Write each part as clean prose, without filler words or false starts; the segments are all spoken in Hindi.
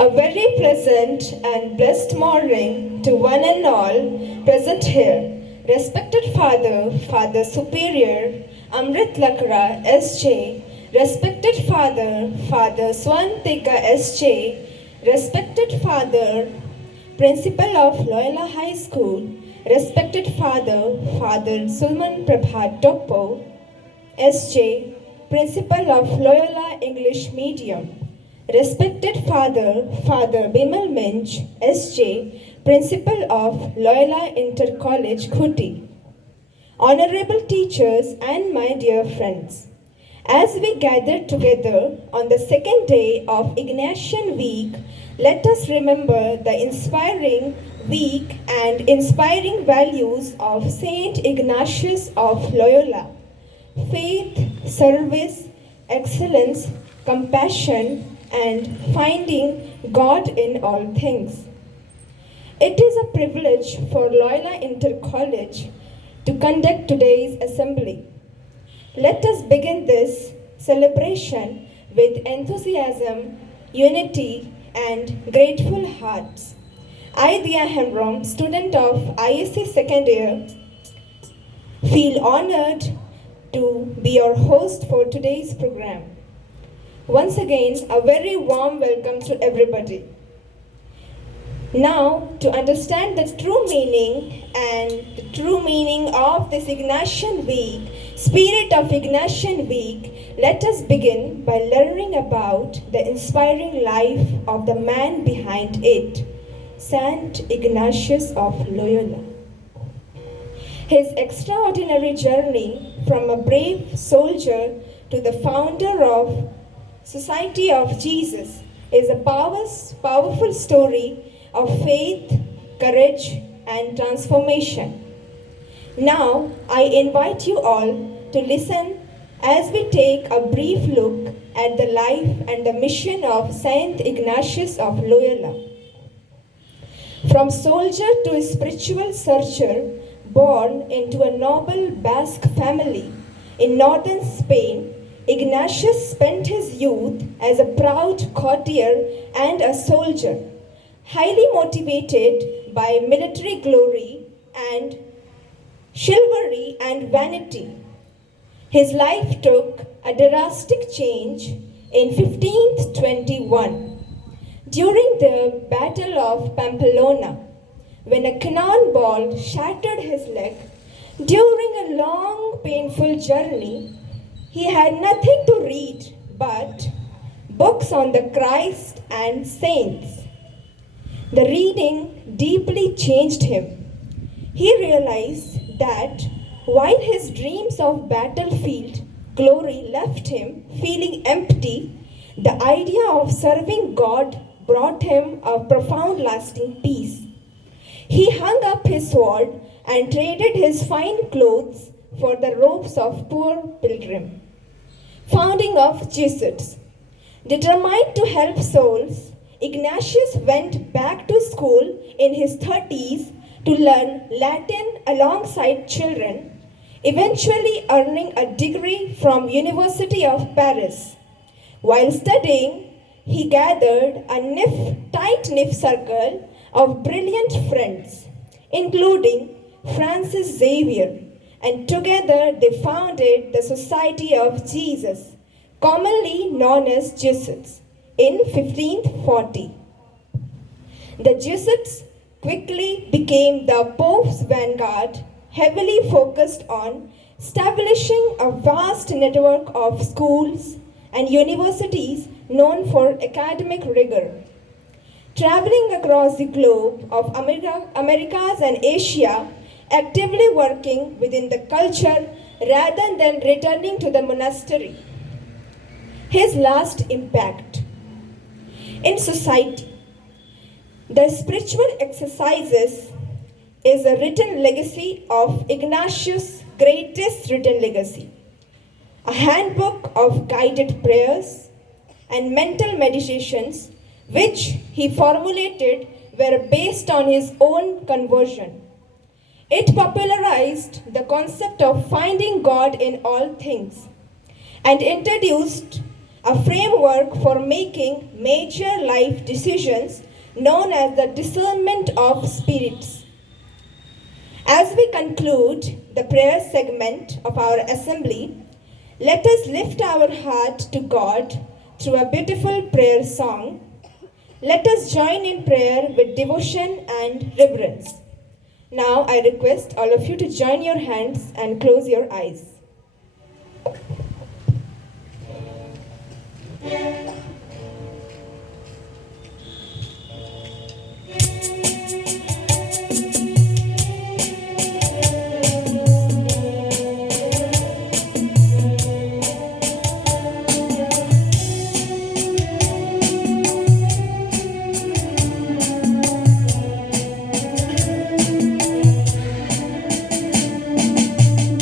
A very pleasant and blessed morning to one and all present here. Respected Father, Father Superior, Amrit Lakra S.J., respected Father, Father Swantika S.J., respected Father, Principal of Loyola High School, respected Father, Father Sulman Prabhat Topo, S.J., Principal of Loyola English Medium, respected Father, Father Bimal Minch, S.J., Principal of Loyola Inter College, Khuti, honorable teachers and my dear friends, as we gather together on the second day of Ignatian Week, let us remember the inspiring week and inspiring values of Saint Ignatius of Loyola: faith, service, excellence, compassion, and finding God in all things. It is a privilege for Loyola Inter College to conduct today's assembly. Let us begin this celebration with enthusiasm, unity, and grateful hearts. I, Dia Hemrom, student of ISC second year, feel honored to be your host for today's program. Once again, a very warm welcome to everybody. Now, to understand the true meaning of this Ignatian Week, spirit of Ignatian Week, let us begin by learning about the inspiring life of the man behind it, Saint Ignatius of Loyola. His extraordinary journey from a brave soldier to the founder of Society of Jesus is a powerful story of faith, courage, and transformation. Now, I invite you all to listen as we take a brief look at the life and the mission of Saint Ignatius of Loyola. From soldier to a spiritual searcher, born into a noble Basque family in northern Spain, Ignatius spent his youth as a proud courtier and a soldier, highly motivated by military glory and chivalry and vanity. His life took a drastic change in 1521 during the Battle of Pamplona, when a cannonball shattered his leg. During a long, painful journey, he had nothing to read but books on the Christ and saints. The reading deeply changed him. He realized that while his dreams of battlefield glory left him feeling empty, the idea of serving God brought him a profound lasting peace. He hung up his sword and traded his fine clothes for the robes of poor pilgrim. Founding of Jesuits. Determined to help souls, Ignatius went back to school in his 30s to learn Latin alongside children, eventually earning a degree from University of Paris. While studying, he gathered a tight-knit circle of brilliant friends, including Francis Xavier, and together they founded the Society of Jesus, commonly known as Jesuits, in 1540. The Jesuits quickly became the Pope's vanguard, heavily focused on establishing a vast network of schools and universities known for academic rigor. Traveling across the globe of Americas and Asia, actively working within the culture rather than returning to the monastery. His last impact in society. The spiritual exercises is a written legacy of Ignatius' greatest written legacy, a handbook of guided prayers and mental meditations which he formulated were based on his own conversion. It popularized the concept of finding God in all things and introduced a framework for making major life decisions known as the discernment of spirits. As we conclude the prayer segment of our assembly, let us lift our heart to God through a beautiful prayer song. Let us join in prayer with devotion and reverence. Now I request all of you to join your hands and close your eyes.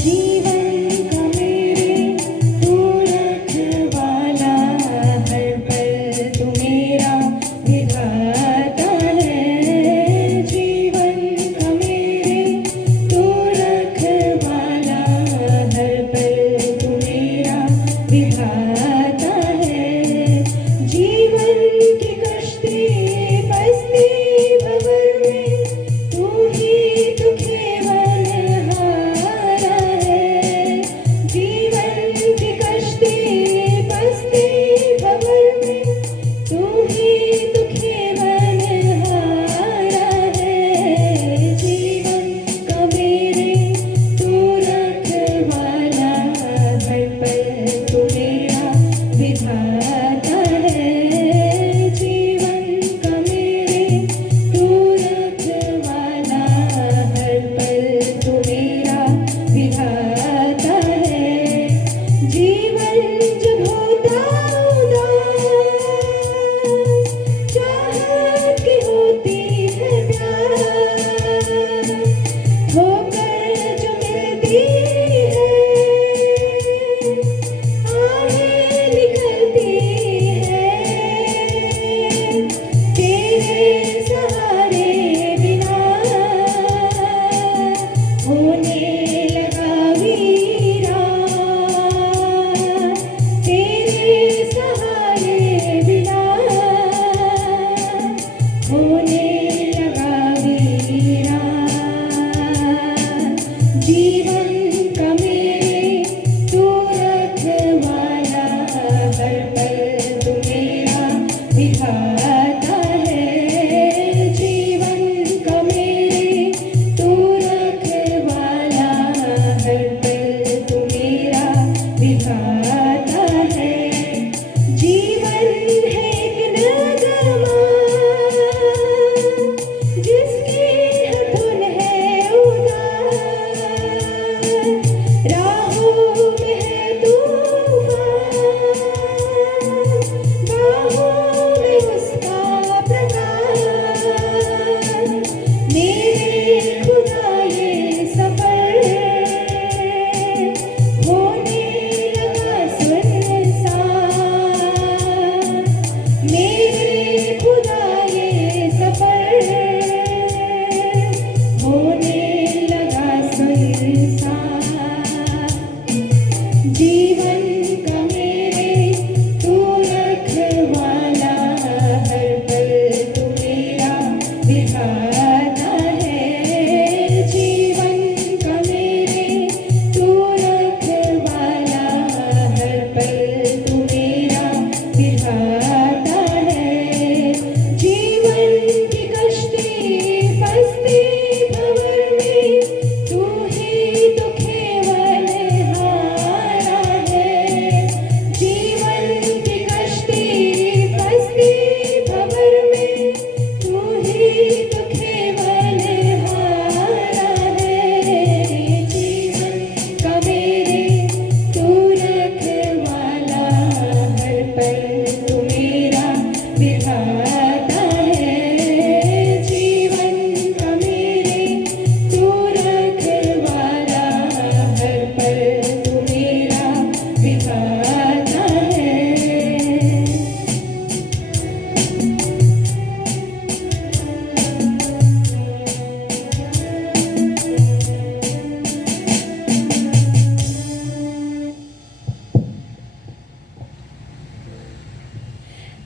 जीवन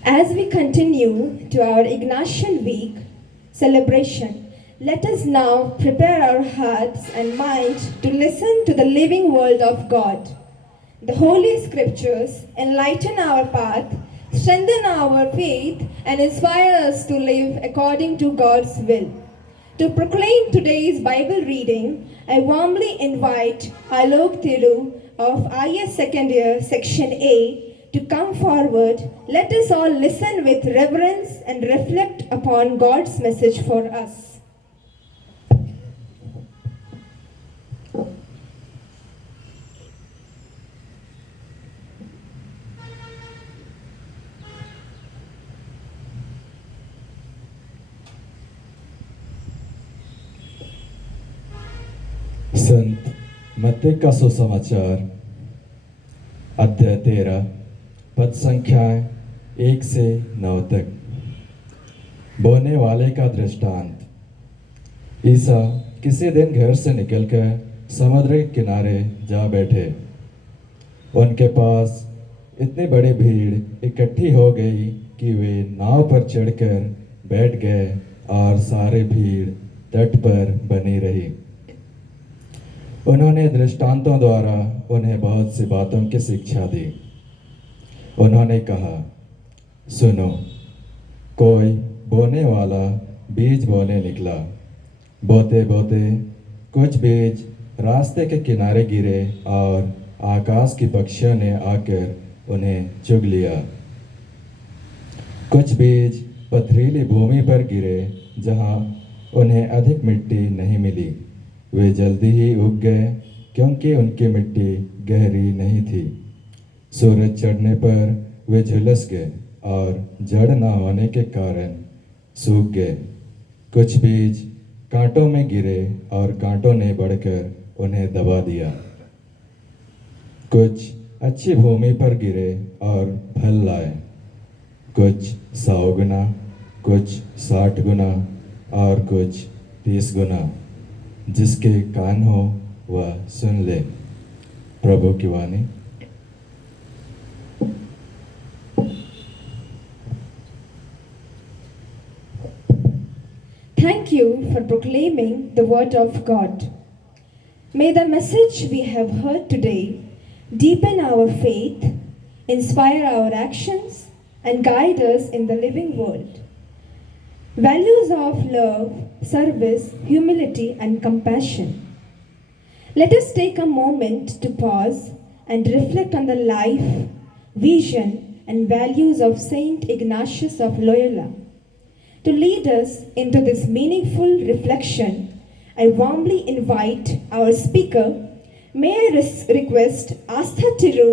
As we continue to our Ignatian Week celebration, let us now prepare our hearts and mind to listen to the living word of God. The Holy Scriptures enlighten our path, strengthen our faith, and inspire us to live according to God's will. To proclaim today's Bible reading, I warmly invite Alok Thiru of IS Second Year, Section A, to come forward. Let us all listen with reverence and reflect upon God's message for us. संत मत्ती का सुसमाचार अध्याय 13 पद संख्याएं 1 से 9 तक। बोने वाले का दृष्टांत। ईसा किसी दिन घर से निकलकर समुद्र के किनारे जा बैठे। उनके पास इतनी बड़ी भीड़ इकट्ठी हो गई कि वे नाव पर चढ़कर बैठ गए और सारी भीड़ तट पर बनी रही। उन्होंने दृष्टांतों द्वारा उन्हें बहुत सी बातों की शिक्षा दी। उन्होंने कहा, सुनो, कोई बोने वाला बीज बोने निकला। बोते बोते कुछ बीज रास्ते के किनारे गिरे और आकाश की पक्षियों ने आकर उन्हें चुग लिया। कुछ बीज पथरीली भूमि पर गिरे जहां उन्हें अधिक मिट्टी नहीं मिली। वे जल्दी ही उग गए क्योंकि उनकी मिट्टी गहरी नहीं थी। सूरज चढ़ने पर वे झुलस गए और जड़ न होने के कारण सूख गए। कुछ बीज कांटों में गिरे और कांटों ने बढ़कर उन्हें दबा दिया। कुछ अच्छी भूमि पर गिरे और फल लाए। कुछ 100 गुना, कुछ 60 गुना और कुछ 30 गुना। जिसके कान हो वह सुन ले। प्रभु की वाणी। Thank you for proclaiming the word of God. May the message we have heard today deepen our faith, inspire our actions, and guide us in the living world. Values of love, service, humility, and compassion. Let us take a moment to pause and reflect on the life, vision, and values of Saint Ignatius of Loyola. To lead us into this meaningful reflection, I warmly invite our speaker. May I request Astha Thiru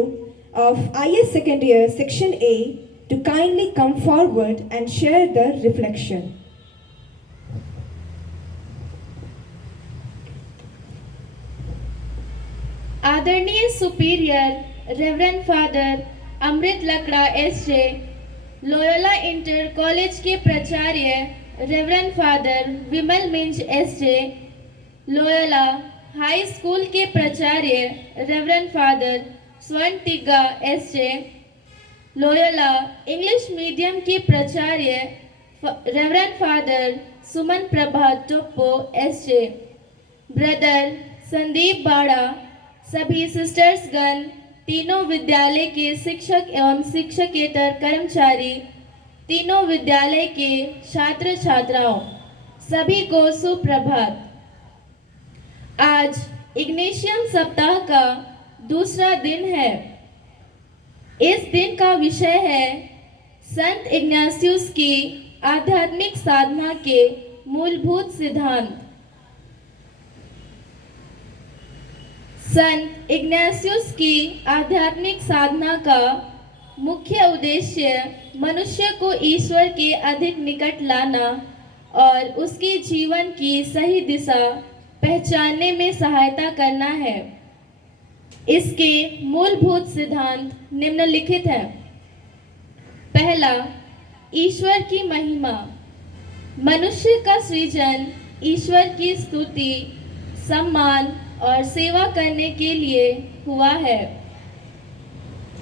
of IS Second Year, Section A, to kindly come forward and share the reflection. आदरणीय superior reverend father Amrit Lakra SJ, Loyola inter college के प्राचार्य reverend father Vimal Minj SJ, Loyola high school के प्राचार्य reverend father Swarn Tigga SJ, Loyola English medium के प्राचार्य reverend father Suman Prabha Toppo SJ, brother Sandeep Bara, सभी सिस्टर्स गण, तीनों विद्यालय के शिक्षक एवं शिक्षकेतर कर्मचारी, तीनों विद्यालय के छात्र छात्राओं, सभी को सुप्रभात। आज इग्नेशियम सप्ताह का दूसरा दिन है। इस दिन का विषय है संत इग्नासियस की आध्यात्मिक साधना के मूलभूत सिद्धांत। संत इग्नासियस की आध्यात्मिक साधना का मुख्य उद्देश्य मनुष्य को ईश्वर के अधिक निकट लाना और उसके जीवन की सही दिशा पहचानने में सहायता करना है। इसके मूलभूत सिद्धांत निम्नलिखित हैं। पहला, ईश्वर की महिमा। मनुष्य का सृजन ईश्वर की स्तुति, सम्मान और सेवा करने के लिए हुआ है।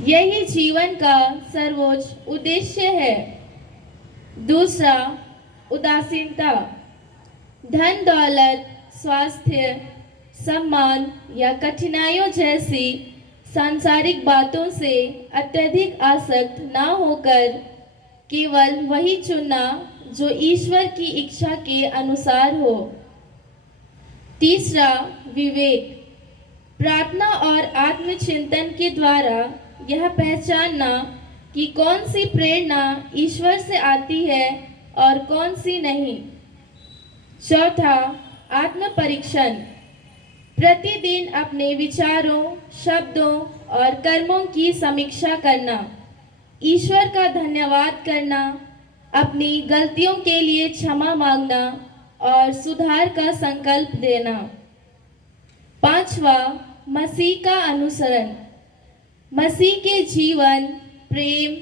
यही जीवन का सर्वोच्च उद्देश्य है। दूसरा, उदासीनता। धन दौलत, स्वास्थ्य, सम्मान या कठिनाइयों जैसी सांसारिक बातों से अत्यधिक आसक्त ना होकर केवल वही चुनना जो ईश्वर की इच्छा के अनुसार हो। तीसरा, विवेक। प्रार्थना और आत्मचिंतन के द्वारा यह पहचानना कि कौन सी प्रेरणा ईश्वर से आती है और कौन सी नहीं। चौथा, आत्म परीक्षण। प्रतिदिन अपने विचारों, शब्दों और कर्मों की समीक्षा करना, ईश्वर का धन्यवाद करना, अपनी गलतियों के लिए क्षमा मांगना और सुधार का संकल्प देना। पांचवा, मसीह का अनुसरण। मसीह के जीवन, प्रेम,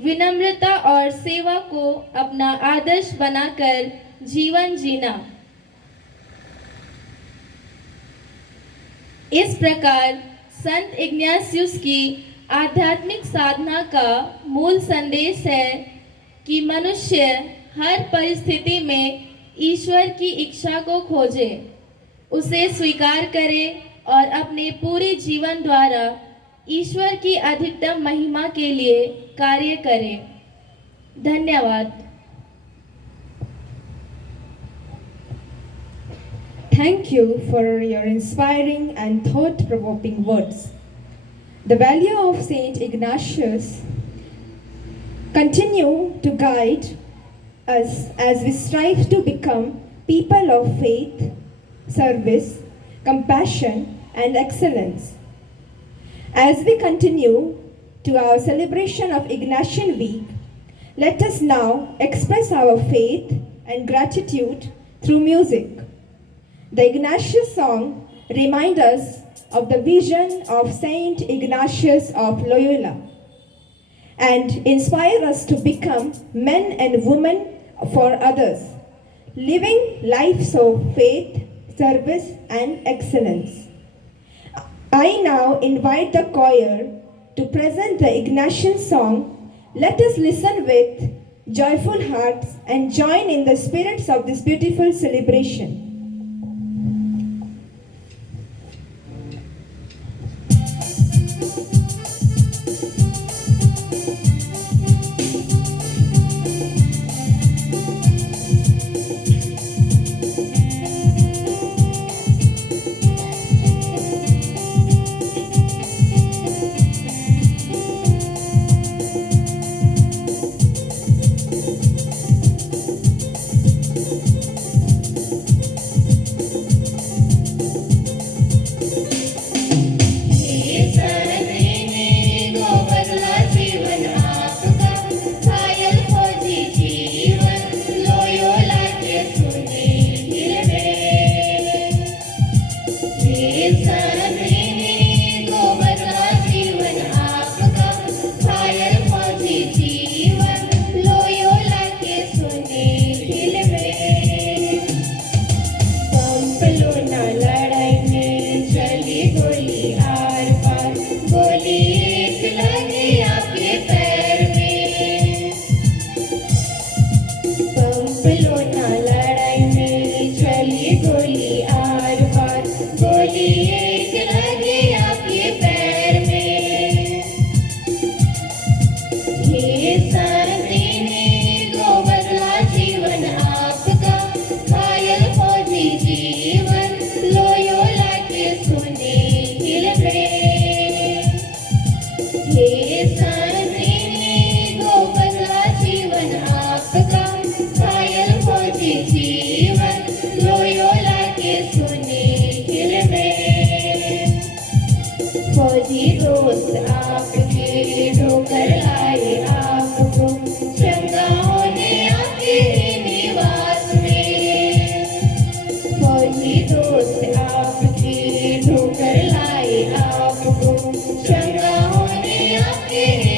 विनम्रता और सेवा को अपना आदर्श बनाकर जीवन जीना। इस प्रकार संत इग्नासियस की आध्यात्मिक साधना का मूल संदेश है कि मनुष्य हर परिस्थिति में ईश्वर की इच्छा को खोजे, उसे स्वीकार करे और अपने पूरे जीवन द्वारा ईश्वर की अधिकतम महिमा के लिए कार्य करे। धन्यवाद। Thank you for your inspiring and thought-provoking words. The value of Saint Ignatius continue to guide us as we strive to become people of faith, service, compassion, and excellence. As we continue to our celebration of Ignatian Week, let us now express our faith and gratitude through music. The Ignatius song reminds us of the vision of Saint Ignatius of Loyola and inspire us to become men and women for others, living lives of faith, service, and excellence. I now invite the choir to present the Ignatian song. Let us listen with joyful hearts and join in the spirits of this beautiful celebration. फौजी दोस्त आपके ढोकर लाए आपको, चंगा होने आपके निवास में। फौजी दोस्त आपके ढोकर लाए आपको, चंगा होने आपके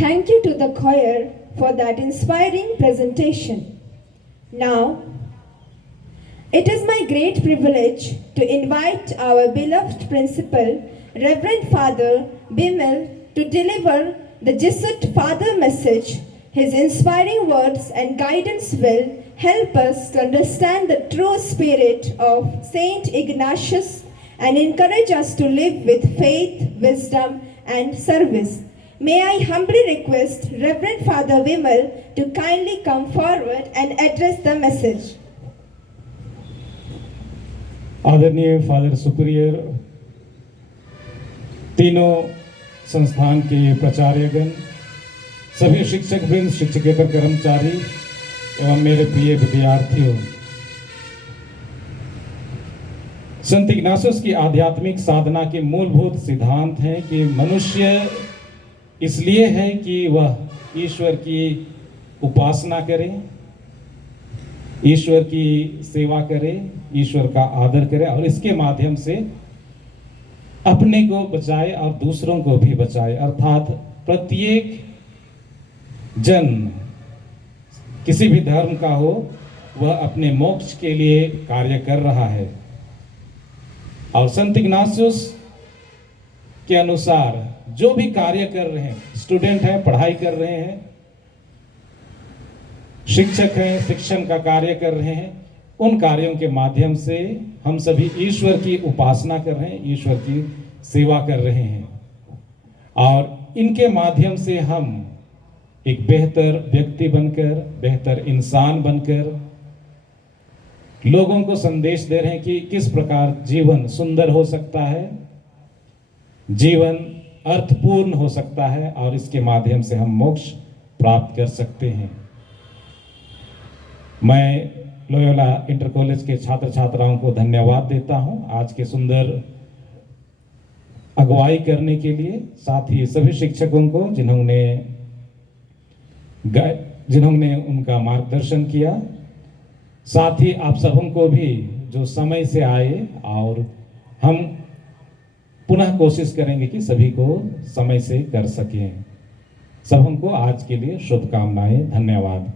Thank you to the choir for that inspiring presentation. Now, it is my great privilege to invite our beloved principal, Reverend Father Bimal, to deliver the Jesuit Father message. His inspiring words and guidance will help us to understand the true spirit of Saint Ignatius and encourage us to live with faith, wisdom, and service. May I humbly request Reverend Father Vimal to kindly come forward and address the message. आदरणीय फादर सुपीरियर, तीनों संस्थान के प्राचार्यगण, सभी शिक्षक वृंद, शिक्षकेतर कर्मचारी एवं मेरे प्रिय विद्यार्थियों, संत इग्नाशियस की आध्यात्मिक साधना के मूलभूत सिद्धांत हैं कि मनुष्य इसलिए है कि वह ईश्वर की उपासना करे, ईश्वर की सेवा करे, ईश्वर का आदर करे और इसके माध्यम से अपने को बचाए और दूसरों को भी बचाए। अर्थात प्रत्येक जन किसी भी धर्म का हो, वह अपने मोक्ष के लिए कार्य कर रहा है। और संत इग्नाशियस के अनुसार जो भी कार्य कर रहे हैं, स्टूडेंट हैं, पढ़ाई कर रहे हैं, शिक्षक हैं, शिक्षण का कार्य कर रहे हैं, उन कार्यों के माध्यम से हम सभी ईश्वर की उपासना कर रहे हैं, ईश्वर की सेवा कर रहे हैं और इनके माध्यम से हम एक बेहतर व्यक्ति बनकर, बेहतर इंसान बनकर लोगों को संदेश दे रहे हैं कि किस प्रकार जीवन सुंदर हो सकता है, जीवन अर्थपूर्ण हो सकता है और इसके माध्यम से हम मोक्ष प्राप्त कर सकते हैं। मैं लोयोला इंटर कॉलेज के छात्र छात्राओं को धन्यवाद देता हूं आज के सुंदर अगुवाई करने के लिए, साथ ही सभी शिक्षकों को जिन्होंने उनका मार्गदर्शन किया, साथ ही आप सबों को भी जो समय से आए और हम पुनः कोशिश करेंगे कि सभी को समय से कर सकें। सबों को आज के लिए शुभकामनाएं। धन्यवाद।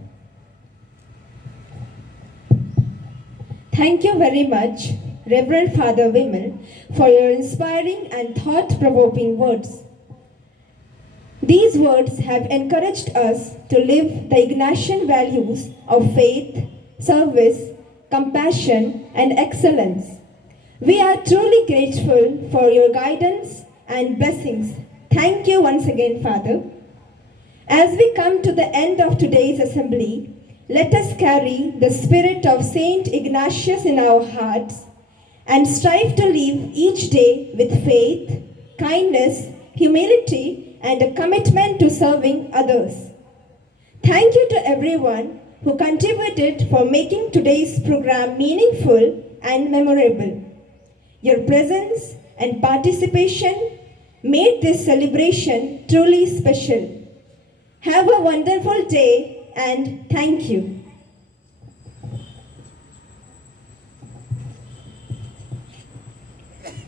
Thank you very much, Reverend Father Vimal, for your inspiring and thought-provoking words. These words have encouraged us to live the Ignatian values of faith, service, compassion, and excellence. We are truly grateful for your guidance and blessings. Thank you once again, Father. As we come to the end of today's assembly, let us carry the spirit of Saint Ignatius in our hearts and strive to live each day with faith, kindness, humility, and a commitment to serving others. Thank you to everyone who contributed for making today's program meaningful and memorable. Your presence and participation made this celebration truly special. Have a wonderful day and thank you.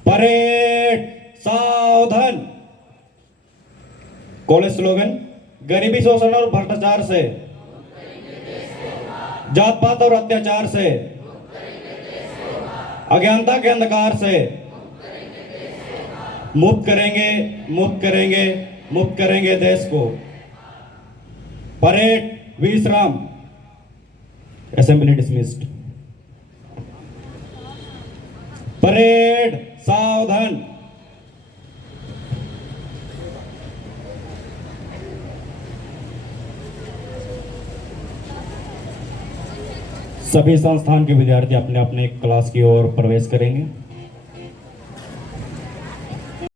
Parade सावधान। कॉलेज स्लोगन, गरीबी, शोषण और भ्रष्टाचार से, जात पात और अत्याचार से, अज्ञानता के अंधकार से मुक्त करेंगे, मुक्त करेंगे, मुक्त करेंगे देश को। परेड विश्राम। Assembly dismissed. परेड सावधान। सभी संस्थान के विद्यार्थी अपने अपने क्लास की ओर प्रवेश करेंगे।